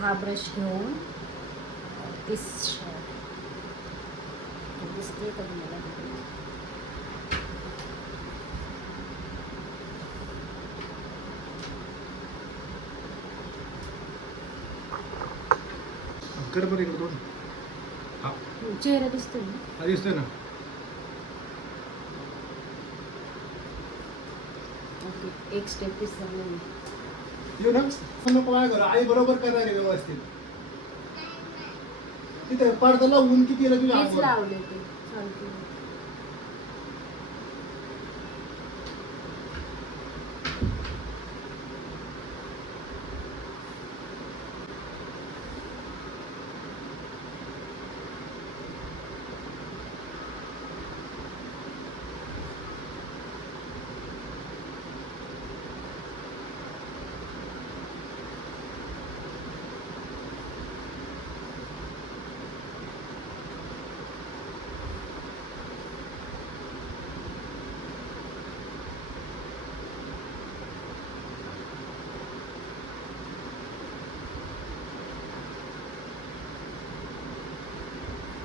हा ब्रश घेऊन दिसते का तुम्हाला? चेहरा दिसतो ना? दिसतोय ना. ओके, एक स्टेप विसरले मी. आई बरोबर करणार आहे व्यवस्थित. तिथे पडदा ऊन किती हेच लावले ते चालते.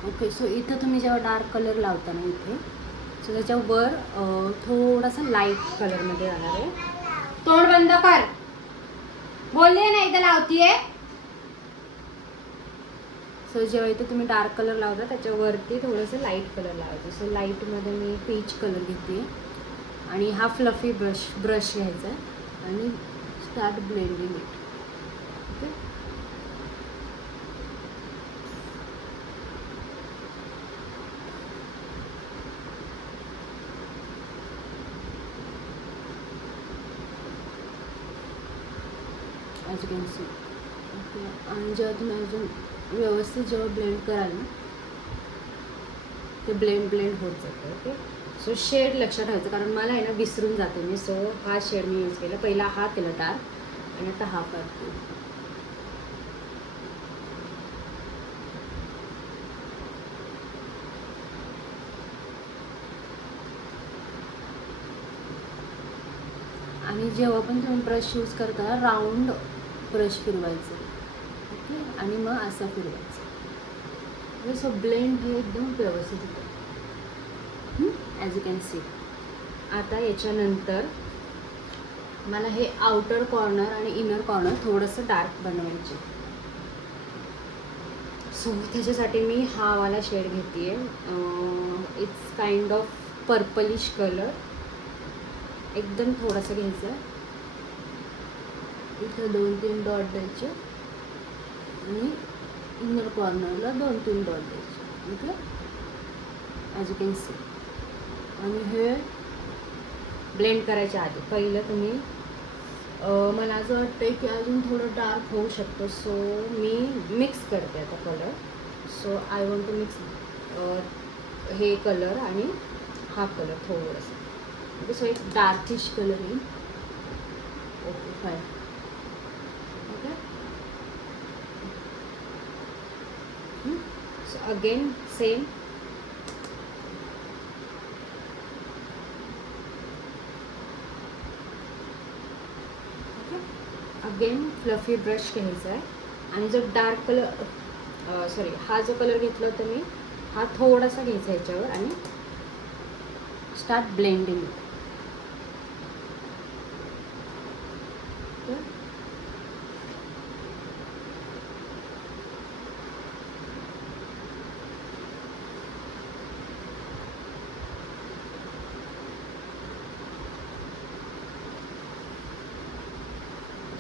ओके, सो इथं तुम्ही जेव्हा डार्क कलर लावता ना इथे, सो त्याच्यावर थोडासा लाईट कलरमध्ये जाणार आहे. तोंड बंद कर, बोलले ना इथं लावतीये. सो जेव्हा इथे तुम्ही डार्क कलर लावता त्याच्यावरती थोडंसं लाईट कलर लावायचं. सो लाईटमध्ये मी पीच कलर घेते आणि हा फ्लफी ब्रश घ्यायचा आहे आणि start blending it. Okay, as you can see. Okay, आणि जेव्हा तुम्ही अजून व्यवस्थित जेव्हा ब्लेंड कराल ना ते ब्लेंड होत जातं. ओके, सो शेड लक्षात ठेवायचं कारण मला आहे ना विसरून जाते मी. सो हा शेड मी यूज केला, पहिला हा केला डार्क आणि आता हा करते. आणि जेव्हा पण तुम्ही ब्रश यूज करता राऊंड ब्रश फिरवायचं. ओके, आणि मग असं फिरवायचं. सो ब्लेंड हे एकदम व्यवस्थित होतं, ॲज यू कॅन सी. आता याच्यानंतर मला हे आउटर कॉर्नर आणि इनर कॉर्नर थोडंसं डार्क बनवायचे. सो त्याच्यासाठी मी हा वाला शेड घेते आहे. It's kind of purplish colour. एकदम थोडासा घ्यायचा आहे, इथं 2-3 डॉट द्यायचे आणि इनर कॉर्नरला 2-3 डॉट द्यायचे. Okay, as you can see. आणि हे ब्लेंड करायच्या आधी पहिलं तुम्ही मला असं वाटतं की अजून थोडं डार्क होऊ शकतो. सो मी मिक्स करते आता colour. So I want to mix हे कलर आणि हा कलर थोडंसं. ओके, सो एक डार्किश कलर येईल. Okay, fine. Okay, so again same. Okay, again fluffy brush घ्यायचा आहे आणि जो डार्क कलर सॉरी हा जो कलर घेतला होता मी हा थोडासा घ्यायचा ह्याच्यावर आणि start blending.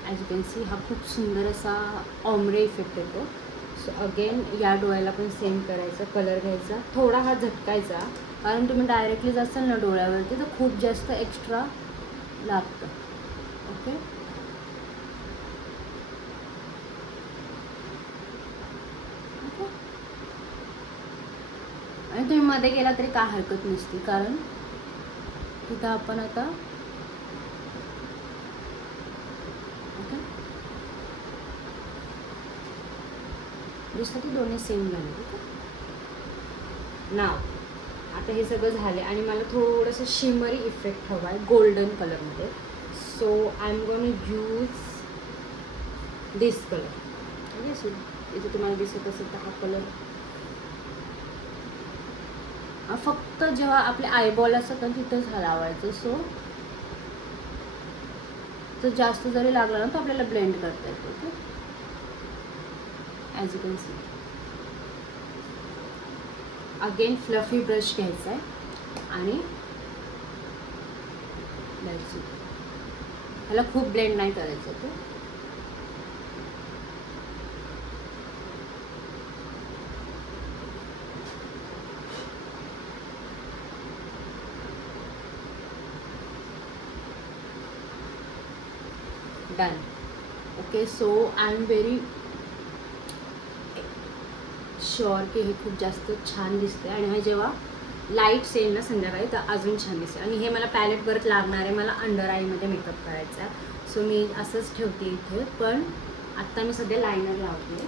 As you can see हा खूप सुंदर असा ऑम्ब्रे इफेक्ट येतो. सो अगेन या डोळ्याला पण सेम करायचं, कलर घ्यायचा, थोडा हा झटकायचा कारण तुम्ही डायरेक्टली जासाल ना डोळ्यावरती तर खूप जास्त एक्स्ट्रा लागतं. ओके, आणि तुम्ही मध्ये गेला तरी काय हरकत नसते कारण तिथं आपण आता दुसरं दोन्ही सेम झाले. ठीक आहे. नाव आता हे सगळं झाले आणि मला थोडंसं शिमरी इफेक्ट हवा आहे गोल्डन कलरमध्ये. सो आय एम गोन यूज दिस कलर. येस, इथे तुम्हाला दिसत असेल तर हा कलर फक्त जेव्हा आपले आयबॉल असतात ना तिथंच हा लावायचं. सो तर जास्त जरी लागला ना तर आपल्याला ब्लेंड करता येतो. Okay, as you can see. Again fluffy brush घ्यायचा आहे आणि ह्याला खूप ब्लेंड नाही करायचं. Okay, done. Okay, so I am very sure की हे खूप जास्त छान दिसते आणि हे जेव्हा लाईट्स येईल ना संध्याकाळी तर अजून छान दिसते. आणि हे मला पॅलेट परत लागणार आहे, मला अंडर आईमध्ये मेकअप करायचा आहे. सो मी असंच ठेवते इथे, पण आत्ता मी सध्या लायनर लावते.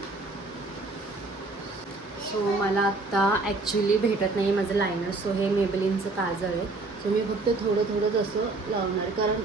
सो मला आत्ता ॲक्च्युली भेटत नाही आहे माझं लायनर. सो हे मेबलिनचं काजळ आहे. सो मी फक्त थोडं थोडंच असं लावणार आहे कारण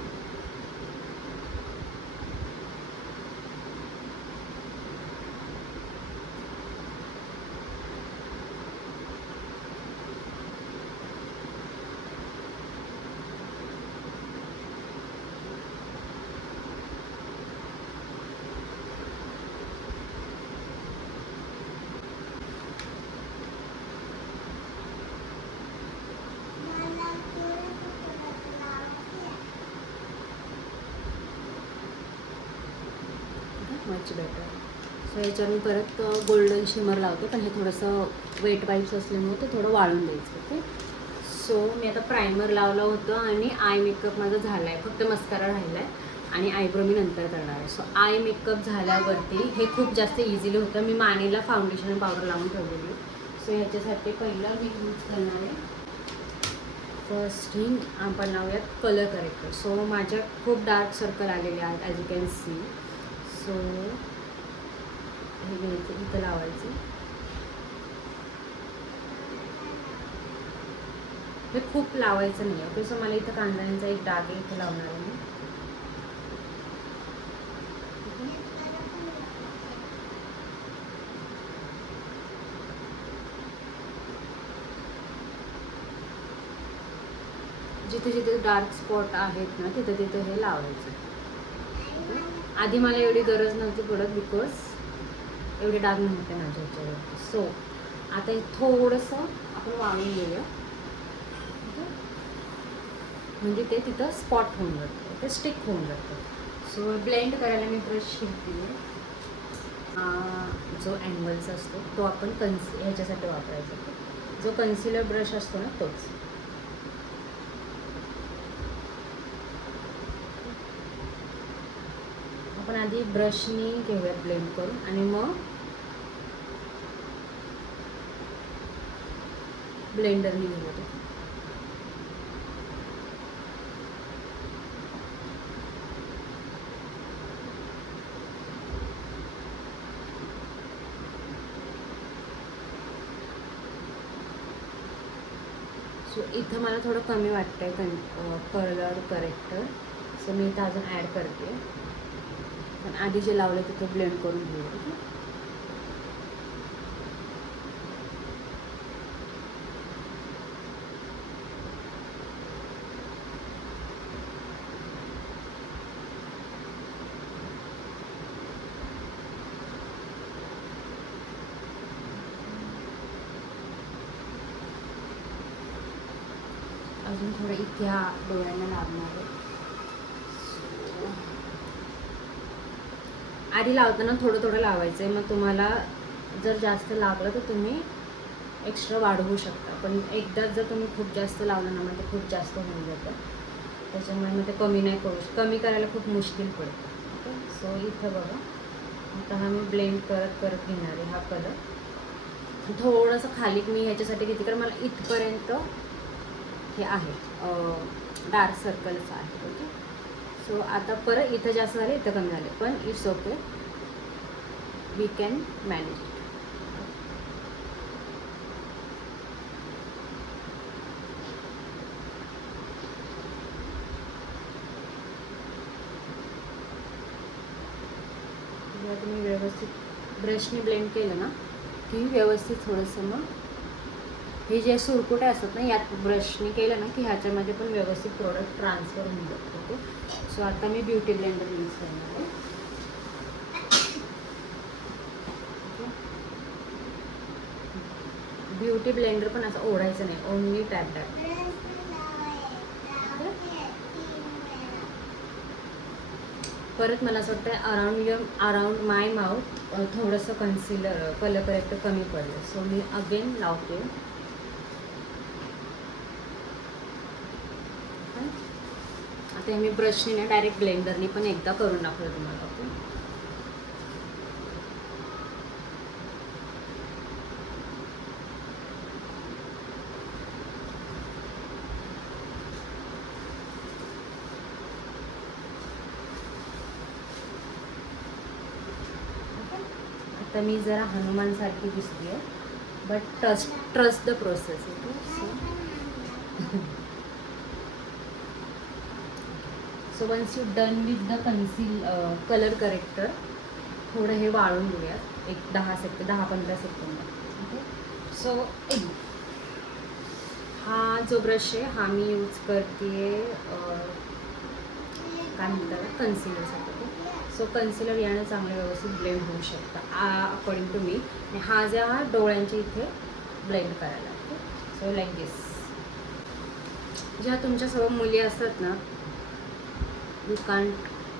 मच बेटर. सो याच्यावर मी परत गोल्डन शिमर लावते, पण हे थोडंसं वेट वाईप्स असल्यामुळे ते थोडं वाळून द्यायचं. ओके, सो मी आता प्रायमर लावलं होतं आणि आय मेकअप माझा झाला आहे, फक्त मस्कारा राहिला आहे आणि आयब्रो मी नंतर करणार आहे. सो आय मेकअप झाल्यावरती हे खूप जास्त इझिली होतं. मी मानेला फाउंडेशन पावडर लावून ठेवलेली. सो ह्याच्यासाठी पहिलं मी यूज करणार आहे फर्स्ट थिंग आपण लावूयात कलर करेक्टर. सो माझ्या खूप डार्क सर्कल आलेले आहेत as you can see. So हे घ्यायचं, इथं लावायचं. हे खूप लावायचं नाही आहे. तसं मला इथं कांद्यांचा एक डाग आहे, इथं लावणार आहे मी. जिथे जिथे डार्क स्पॉट आहेत ना तिथे तिथे हे लावायचं. आधी मला एवढी गरज नव्हती पडत बिकॉज एवढे डाग नव्हते माझ्या ह्याच्यावरती. सो आता हे थोडंसं आपण वाळून घेऊया, म्हणजे ते तिथं स्पॉट होऊन जातं, ते स्टिक होऊन जातं. सो ब्लेंड करायला मी ब्रश घेतली आहे. जो अँगलचा असतो तो आपण ह्याच्यासाठी वापरायचा. जो कन्सिलर ब्रश असतो ना तोच. आपण आधी ब्रशनी घेऊयात ब्लेंड करून आणि मग ब्लेंडरनी घेऊयात. सो इथं मला थोडं कमी वाटतं आहे कलर करेक्टर. सो मी इथं अजून ॲड करते, पण आधी जे लावलं तिथं ब्लेंड करून घेऊ. अजून थोडं इथे ह्या डोळ्यांना लागणार आहे. आधी लावताना थोडं थोडं लावायचं आहे. मग तुम्हाला जर जास्त लागलं तर तुम्ही एक्स्ट्रा वाढवू शकता, पण एकदाच जर तुम्ही खूप जास्त लावलं ना मग ते खूप जास्त होऊन जातं. त्याच्यामुळे मग ते कमी नाही कमी करायला खूप मुश्किल पडतं. ओके, सो इथं बघा आता हा मी ब्लेंड करत करत घेणार आहे. हा कलर थोडंसं खाली मी ह्याच्यासाठी घेते कारण मला इथपर्यंत हे आहे डार्क सर्कल्स आहेत. ओके, सो आता परत इथं जास्त झाले, इथं कमी झाले, पण it's okay, we can manage. तुम्ही व्यवस्थित ब्रशने ब्लेंड केलं ना की व्यवस्थित थोडंसं मग हे जे सुरकुटे असतात ना यात ब्रशने केलं ना की ह्याच्यामध्ये पण व्यवस्थित प्रोडक्ट ट्रान्सफर होऊन जातो. ओके, सो आता मी ब्युटी ब्लेंडर यूज करणार आहे. ब्युटी ब्लेंडर पण असं ओढायचं नाही, ओनली टॅप टॅप. परत मला असं वाटतं अराउंड माय माउथ थोडंसं कन्सिलर कलर करेक्टर कमी पडलं, सो मी अगेन लावते. आता हे मी ब्रशने ना डायरेक्ट ब्लेंडरनी पण एकदा करून दाखवलं तुम्हाला. ओके, आता मी जरा हनुमानसारखी दिसते आहे, but trust the process. Okay, so once you done with the colour corrector थोडं हे वाळून घेऊयात एक 10-15 सेकंद. ओके, सो हा जो ब्रश आहे हा मी यूज करते काय म्हणतात कन्सिलरसाठी. सो कन्सिलर यानं चांगलं व्यवस्थित ब्लेंड होऊ शकतं अकॉर्डिंग टू मी. आणि हा ज्या डोळ्यांच्या इथे ब्लेंड करायला. ओके, सो लाईक दिस. ज्या तुमच्या सर्व मुली असतात ना, you can't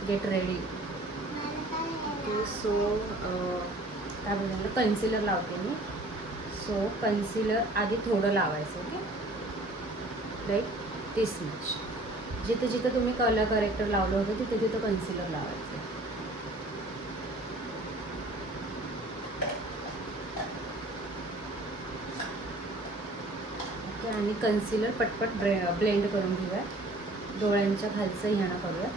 get ready. Okay, so काय बोलणार कन्सिलर लावते मी. सो कन्सिलर आधी थोडं लावायचं. ओके, लाईक दिस मच. जिथं जिथं तुम्ही कलर करेक्टर लावलं होतं तिथं तिथं कन्सिलर लावायचं. ओके, आणि कन्सिलर पटपट ब्लेंड करून घेऊया. डोळ्यांच्या खालचं ह्यानं करूया.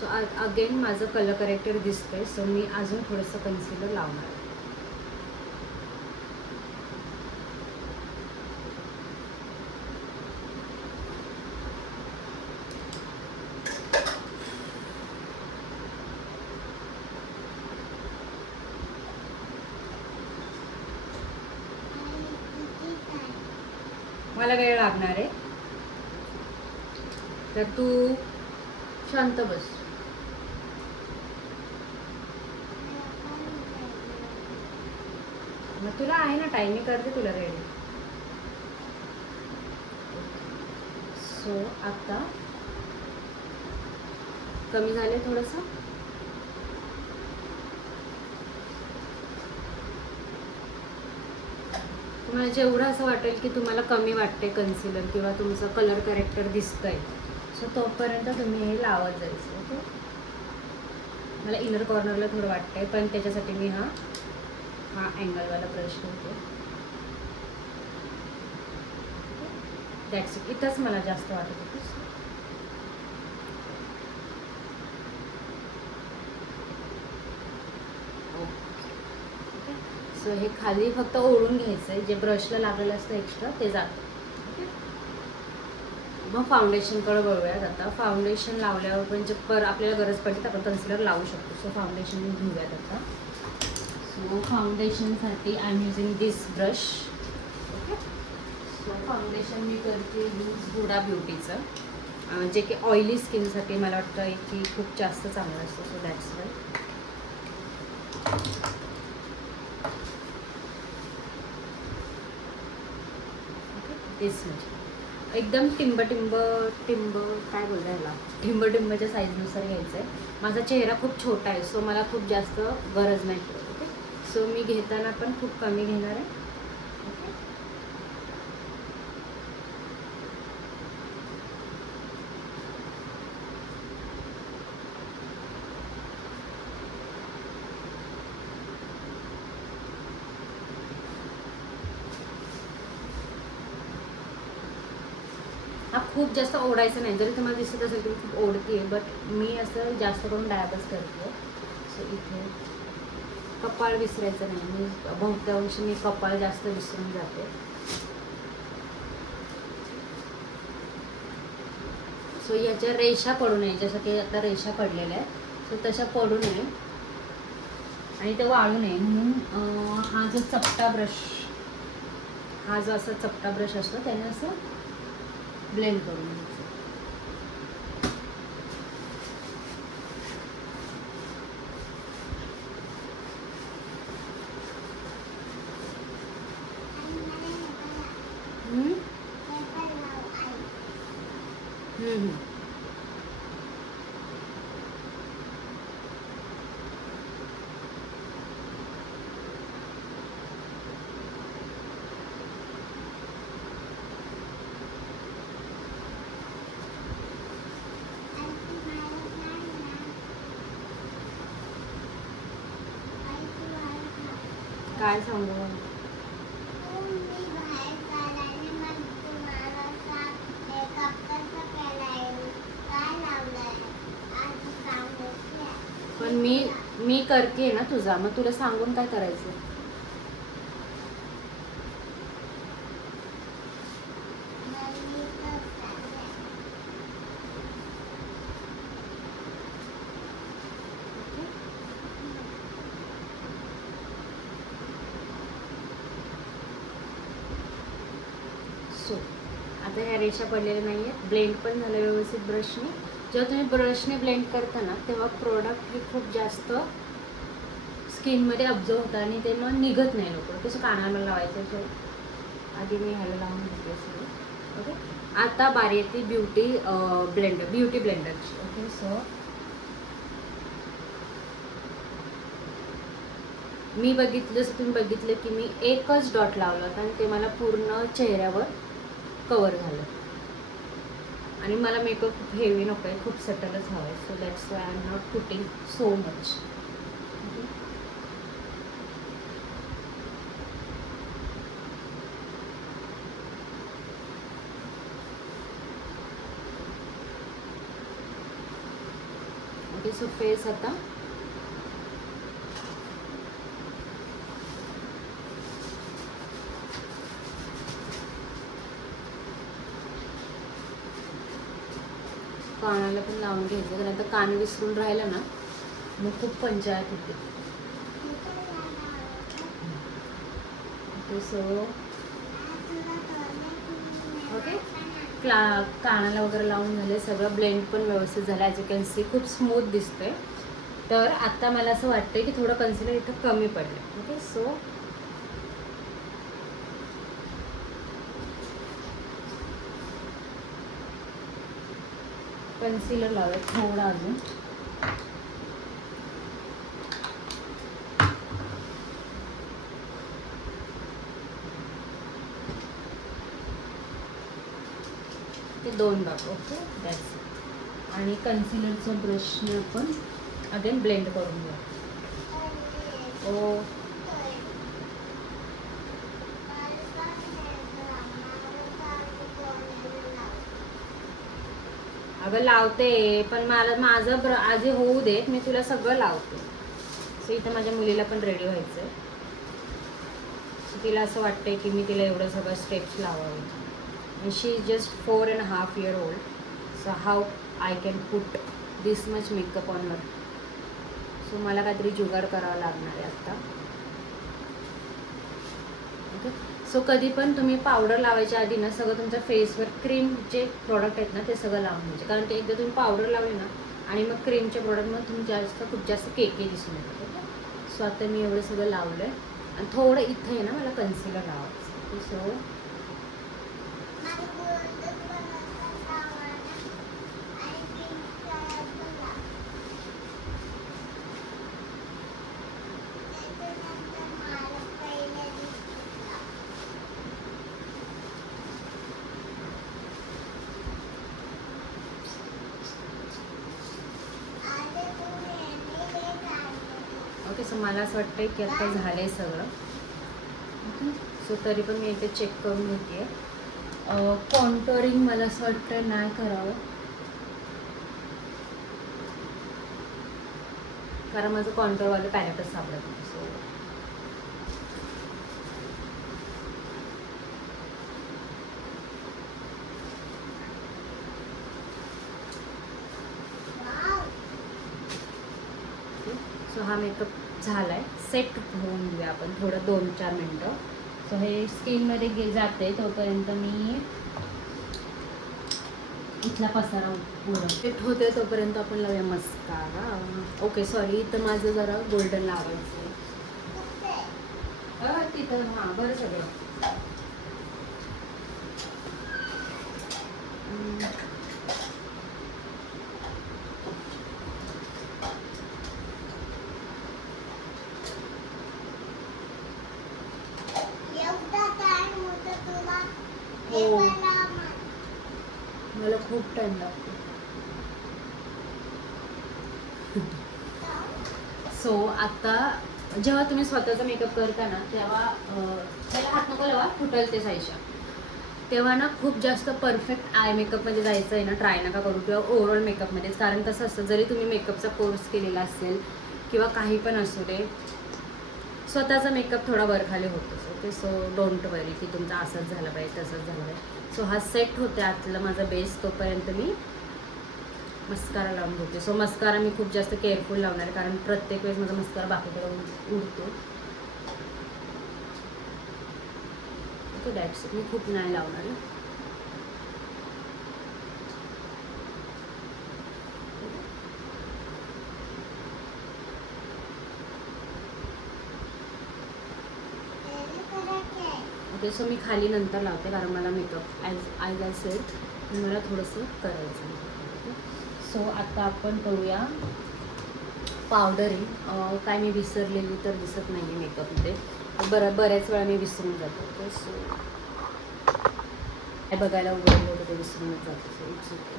सो अगेन माझं कलर करेक्टर दिसतंय, सो मी अजून थोडंसं कन्सिलर लावणार आहे. मला वेळ लागणार आहे, तर तू शांत बस. मग तुला आहे ना टाईम, मी करते तुला रेडी. सो आता कमी झाले थोडंसं. तुम्हाला जेवढं असं वाटेल की तुम्हाला कमी वाटते कन्सिलर किंवा तुमचं कलर करेक्टर दिसतंय, सो तोपर्यंत तुम्ही हे लावत जायचं. ओके, मला इनर कॉर्नरला थोडं वाटतंय, पण त्याच्यासाठी मी हा अँगलवाला ब्रश घेते. That's it. इथंच मला जास्त वाटत होतं. ओके, सो हे खाली फक्त ओढून घ्यायचं आहे, जे ब्रशला लागलेलं असतं एक्स्ट्रा ते जातं. ओके, मग फाउंडेशनकडे वळूयात. आता फाउंडेशन लावल्यावर पण जे आपल्याला गरज पडते तर आपण कन्सिलर लावू शकतो. सो फाउंडेशन घेऊयात आता. सो फाउंडेशनसाठी I am using this brush. Okay, so foundation मी करते यूज हुडा ब्युटीचं, जे की ऑइली स्किनसाठी मला वाटतं की खूप जास्त चांगलं असतं. So that's why. दिस म्हणजे एकदम टिंब काय बोलता ह्याला, टिंबच्या साईजनुसार घ्यायचं आहे. माझा चेहरा खूप छोटा आहे, सो मला खूप जास्त गरज नाही पडत. ओके, सो मी घेताना पण खूप कमी घेणार आहे. ओके, हा खूप जास्त ओढायचं नाही. जरी तुम्हाला दिसत असेल की मी खूप ओढते, बट मी असं जास्त करून डायबच करते. सो इथे कपाळ विसरायचं नाही. मी बहुतांश मी कपाळ जास्त विसरून जाते. सो याच्या रेषा पडू नये, जसं की आता रेषा पडलेल्या आहेत, सो तशा पडू नये आणि ते वाळू नये म्हणून हा जो चपटा ब्रश, हा जो असा चपटा ब्रश असतो त्याने असं ब्लेंड करून घ्यायचं. हम्म? हम्म. काय सांगू? पण मी करते ना तुझा, मग तुला सांगून काय करायचं? सो आता ह्या रेषा पडलेल्या नाही आहेत, ब्लेंड पण झालं व्यवस्थित ब्रशने. जेव्हा तुम्ही ब्रशने ब्लेंड करता ना तेव्हा प्रोडक्ट हे खूप जास्त स्किनमध्ये ऑब्झर्व होतं आणि ते मग निघत नाही लवकर. कसं कानाला लावायचं. सो आधी मी ह्याला लावून घेते सगळं. ओके, आता बारी येते ब्युटी ब्लेंडरची. ओके, सो मी बघितलं, जसं तुम्ही बघितलं की मी एकच डॉट लावला होता आणि ते मला पूर्ण चेहऱ्यावर कवर झालं. आणि मला मेकअप खूप हेवी नको आहे, खूप सटलच हवं आहे. So that's why I am not putting so much. Okay, so face आता कानाला पण लावून घ्यायचं, कारण आता कान विसरून राहिलं ना मग खूप पंचायत होते. ओके, सो ओके, कानाला वगैरे लावून झाले, सगळं ब्लेंड पण व्यवस्थित झालं. ॲज यू कॅन सी खूप स्मूथ दिसतंय. तर आता मला असं वाटतंय की थोडं कन्सिलर इथं कमी पडलं. ओके, सो कन्सिलर लावूया थोडा अजून. ते 2 डॉट. Okay, that's it. आणि कन्सिलरचं ब्रशने आपण अगेन ब्लेंड करून घेऊ. ओ अगं लावते, पण मला माझं आधी होऊ देत, मी तुला सगळं लावते. सो इथं माझ्या मुलीला पण रेडी व्हायचं आहे. सो तिला असं वाटतंय की मी तिला एवढं सगळं स्टेप्स लावावे. आणि she is just 4.5 years old. So how I can put this much makeup on her. So मला काहीतरी जुगाड करावा लागणार आहे आत्ता. ओके, सो कधी पण तुम्ही पावडर लावायच्या आधी ना सगळं तुमच्या फेसवर क्रीमचे प्रोडक्ट आहेत ना ते सगळं लावून घ्यायचे. कारण ते एकदा तुम्ही पावडर लावली ना आणि मग क्रीमचे प्रोडक्ट मग तुम्ही खूप जास्त केकी दिसून येतात. ओके, सो आता मी एवढं सगळं लावलं आहे आणि थोडं इथं आहे ना मला कन्सिलर लावायचं. ओके, सो ओके, सो मला असं वाटतं की आता झालं आहे सगळं. ओके, सो तरी पण मी इथे चेक करून घेते. कॉन्टोरिंग मला असं वाटतं नाही करावं, कारण माझं कॉन्टोरवालं पॅलेटच सापडत नाही. सो सो हा मेकअप झाला आहे. सेट होऊन घेऊया आपण थोडं 2-4 मिनटं. सो हे स्किनमध्ये जाते तोपर्यंत मी इथला पसारा पूर्ण सेट होते तोपर्यंत आपण लावूया मस्कारा. ओके सॉरी, इथं माझं जरा गोल्डन लावायचं आहे तिथं. हां बरं सगळं. हो मला खूप टाईम लागतो. सो आता जेव्हा तुम्ही स्वतःचा मेकअप करता ना तेव्हा त्याला हात नको लावा, फुटल ते साईशा. तेव्हा ना खूप जास्त परफेक्ट आय मेकअपमध्ये जायचं आहे ना, ट्राय नका करू, किंवा ओव्हरऑल मेकअपमध्येच. कारण कसं असतं, जरी तुम्ही मेकअपचा कोर्स केलेला असेल किंवा काही पण असू दे, स्वतःचा मेकअप थोडा वरखाली होतोच. ओके, सो डोंट वरी की तुमचा असंच झालं पाहिजे तसंच झालं पाहिजे. सो हा सेट होते आतलं माझा बेस, तोपर्यंत मी मस्कारा लावून घेते. सो मस्कारा मी खूप जास्त केअरफुल लावणार आहे, कारण प्रत्येक वेळेस माझा मस्कारा बाकीकडे उडतो. ओके दॅट्स मी खूप नाही लावणार आहे. ओके, सो मी खाली नंतर लावते, कारण मला मेकअप ॲज आय सेड मला थोडंसं करायचं आहे. सो आता आपण करूया पावडरिंग. काय मी विसरलेली तर दिसत नाही आहे मेकअपमध्ये, बऱ्याच वेळा मी विसरून जातो. ओके, सो काय बघायला उघडलं होतं ते विसरूनच जातो. So it's okay.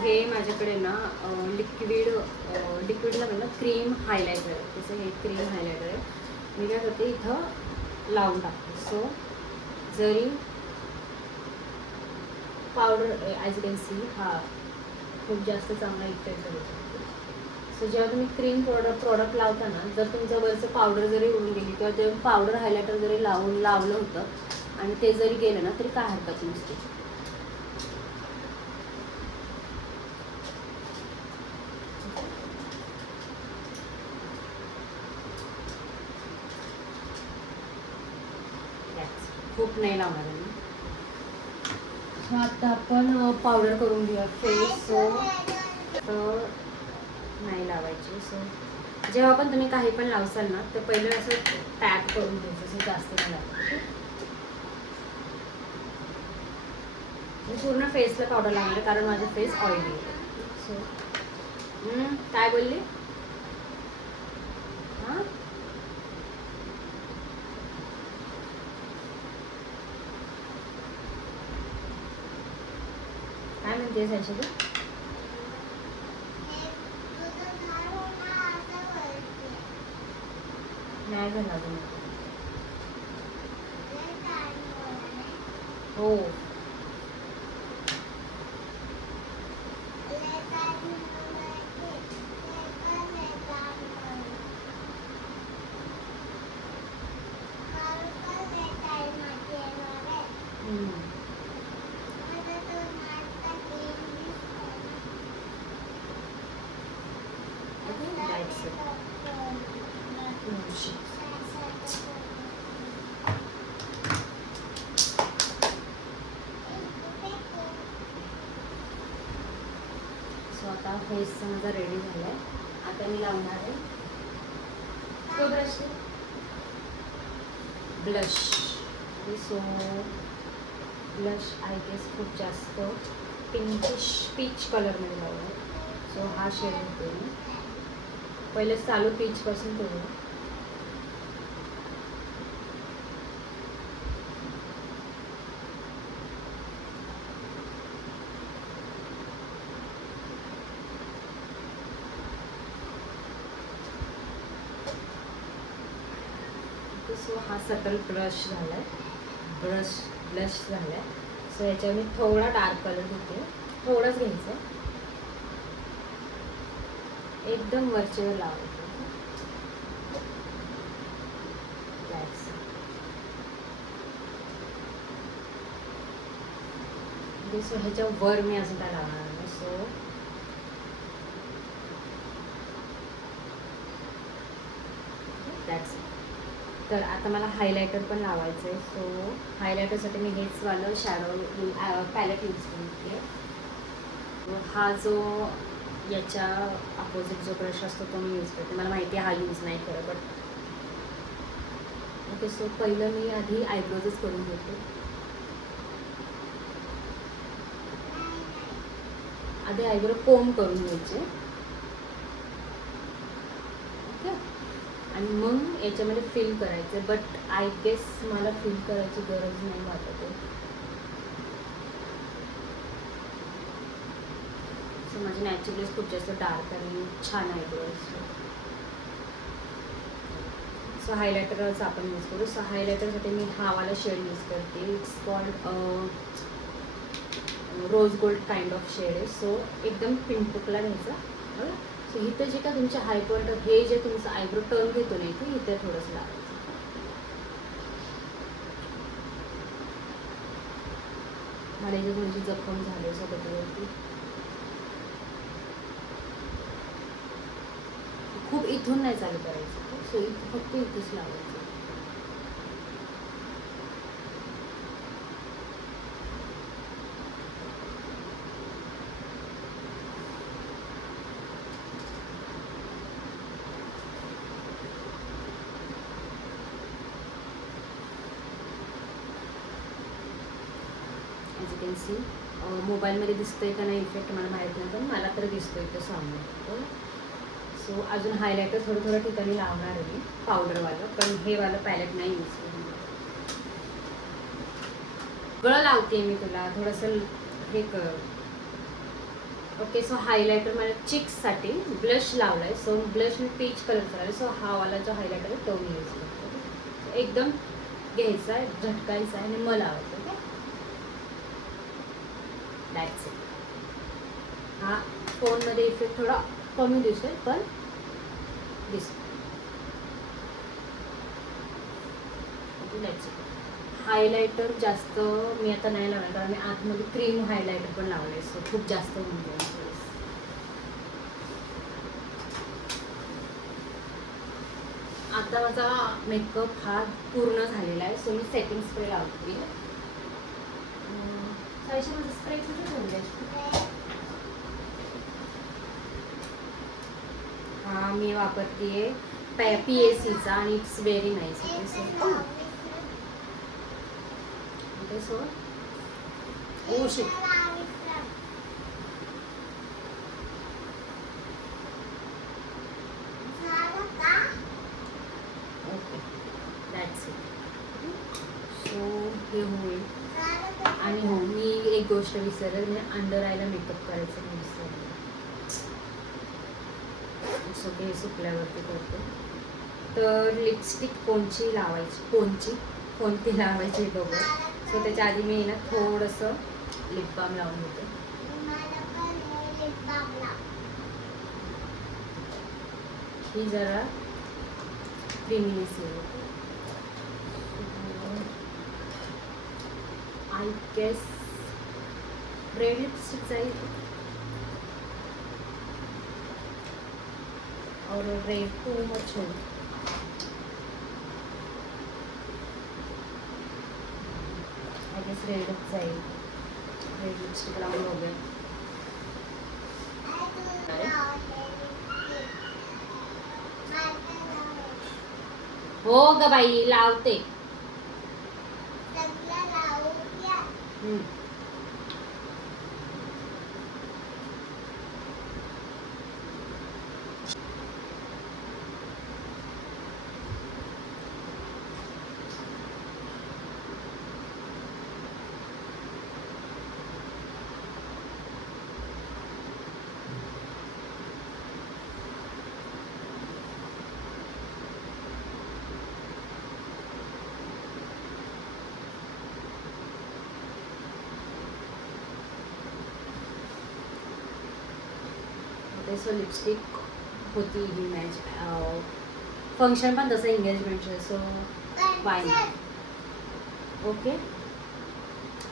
हे माझ्याकडे ना लिक्विडला म्हणलं क्रीम हायलायटर आहे. तसं हे क्रीम हायलायटर आहे. मी काय करते, इथं लावून टाकते. सो जरी powder as you can see हा खूप जास्त चांगला इफेक्ट देतो. सो जेव्हा तुम्ही क्रीम प्रोडक्ट लावताना, जर तुमचं वरचं पावडर जरी उडून गेली किंवा ते पावडर हायलायटर जरी लावलं होतं आणि ते जरी गेलं ना, तरी काय हरकत नसते. खूप नाही लावणार आहे मी. सो आता आपण पावडर करून घेऊया फेस. सो नाही लावायची. सो जेव्हा पण तुम्ही काही पण लावसाल ना, तर पहिले असं टॅप करून घ्यायचं, असं जास्त नाही लावायचं. मी पूर्ण फेसला पावडर लावणार, कारण माझा फेस ऑइली आहे. सो काय बोलली? हां काय म्हणते सायशा तू? नाही झाला तुम्ही? हो सो आता फेस माझा रेडी झाला आहे. आता मी लावणार आहे तो brush blush. So blush I guess खूप जास्त पिंकिश पीच कलरमध्ये लावला. सो हा शेड होतो मी पहिले चालू पीचपासून करूया. सो हा सटल ब्रश झाला आहे, ब्लश झाला आहे. सो याच्यावर मी थोडा डार्क कलर घेते, थोडाच घ्यायचं आहे, एकदम वरचेवर लावायचं. सो ह्याच्यावर मी असं काय लावणार नाही. So that's it. तर आता मला हायलायटर पण लावायचं आहे. सो हायलायटरसाठी मी हेच वालं शॅडो पॅलेट यूज करते. हा जो याच्या अपोजिट जो ब्रश असतो तो मी यूज करते. मला माहिती आहे हा यूज नाही करत, बट ओके. सो पहिलं मी आधी आयब्रोजच करून घेते. आधी आयब्रो कोम करून घ्यायचे, ओके. आणि मग याच्यामध्ये फिल करायचं. बट आय गेस मला फिल करायची गरज नाही वाटत आहे. सो माझे नॅचरलीच खूप जास्त डार्क आणि छान आयब्रो असतो. सो हायलायटरच आपण यूज करू. सो हायलायटरसाठी मी हा वाला शेड यूज करते. It's called rose gold kind of shade आहे. सो एकदम पिंपकला घ्यायचा. बरं. सो इथं जे का तुमचे हाय पॉईंट, हे जे तुमचं आयब्रो टर्न घेतो नाही ते इथे थोडंसं लावायचं. मला इथे थोडीशी जखम झाली स्वतःवरती. खूप इथून नाही चालू करायचं. सो इथं फक्त इथेच लावायचं. ॲज यू कॅन सी मोबाईलमध्ये दिसतंय का नाही इफेक्ट मला माहीत नाही, पण मला तर दिसतोय तो सामने. सो अजून हायलायटर थोडं थोडं ठिकाणी लावणार आहे मी पावडरवालं, पण हे वालं पॅलेट नाही यूज करणार. गळं लावते मी तुला थोडंसं हे कर. ओके. सो हायलायटर मला चिक्ससाठी ब्लश लावला आहे. सो ब्लश मी पीच कलरचा लावला. सो हा वाला जो हायलायटर आहे तो मी यूज करतो. एकदम घ्यायचा आहे, झटकायचा आहे आणि मग लावायचं. ओके. That's it. हा फोनमध्ये इफेक्ट थोडा कमी दिसेल, पण दिसतो. ओके. That's it. हायलायटर जास्त मी आता नाही लावणार, कारण मी आतमध्ये क्रीम हायलायटर पण लावले. सो खूप जास्त होऊन जाईल. आता माझा मेकअप हा पूर्ण झालेला आहे. सो मी सेटिंग स्प्रे लावते. साईशा माझा स्प्रे कुठे ठेवले? हा मी वापरते PACचा आणि it's very nice. Okay. So oh shit. Okay. That's it. So हे होईल. आणि हो, मी एक गोष्ट विसरले, मी अंडर आयला मेकअप करायचं मी विसरले. सो हे सुकल्यावरती करतो. तर लिपस्टिक कोणची लावायची, कोणती लावायची बघू. सो त्याच्या आधी मी ना थोडंसं लिप बाम लावून घेते. ही जरा क्रीमीनेस येईल. आय गेस रेड लिपस्टिक जाईल और रेड टू मच हो. आय गेस रेडच जाईल. रेड लिपस्टिक लावून हो गया. हो ग बाई लावते. ओके सो लिपस्टिक होती ही मॅच फंक्शन पण तसं एंगेजमेंटचं सो फाईन ओके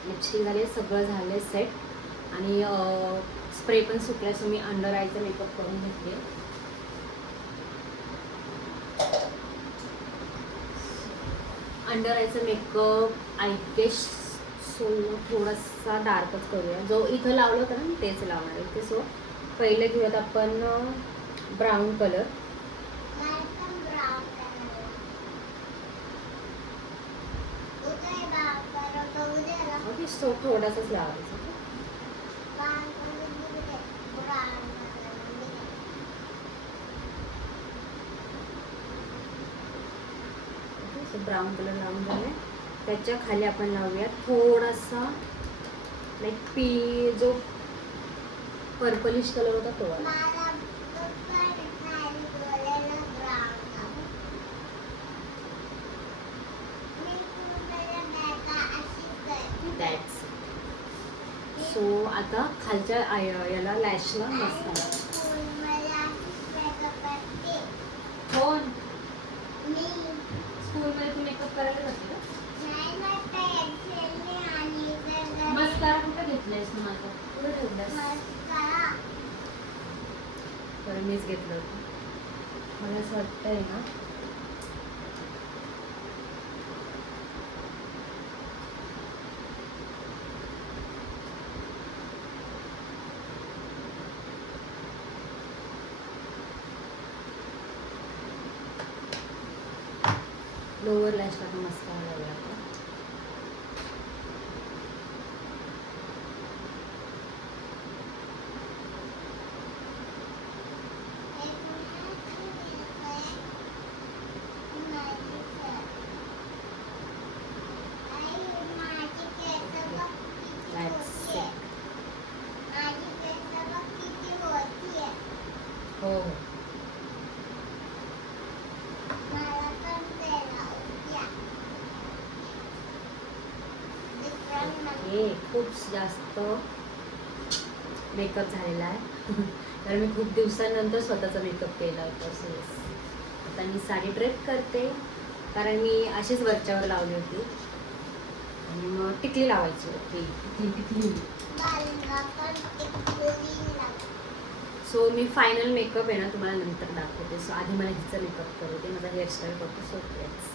लिपस्टिक झाले सगळं झालं सेट आणि स्प्रे पण सुकला सो मी अंडर आयचं मेकअप करून घेतले अंडर आयचं मेकअप आय गेस सो थोडासा डार्कच करूया जो इथं लावलं होतं ना मी तेच लावणार आहे ते सो पहिले घेऊयात आपण ब्राऊन कलर ओके सो थोडासाच लावायचा ओके सो ब्राऊन कलर लावून झाले त्याच्या खाली आपण लावूया थोडासा लाईक पी जो पर्पलिश कलर होता तो वाला. दॅट्स सो आता खालच्या याला लॅशला मस्कारा कोण स्कूलमध्ये तू मेकअप करायला जाते का मस्कारा कुठं घेतलायस तू माझा कुठं ठेवलास तर मीच घेतलं होतं मला असं वाटतंय ना लोअर लॅशला पण मस्कारा लावूया आपण हो हो हे खूप जास्त मेकअप झालेला आहे तर मी खूप दिवसानंतर स्वतःचा मेकअप केला होता सो आता मी साडी ड्रेप करते कारण मी अशीच वरच्यावर लावली होती आणि मग टिकली लावायची होती टिकली सो मी फायनल मेकअप आहे ना तुम्हाला नंतर दाखवते सो आधी मला हिचं मेकअप करू दे माझा हेअरस्टाईल करतो सो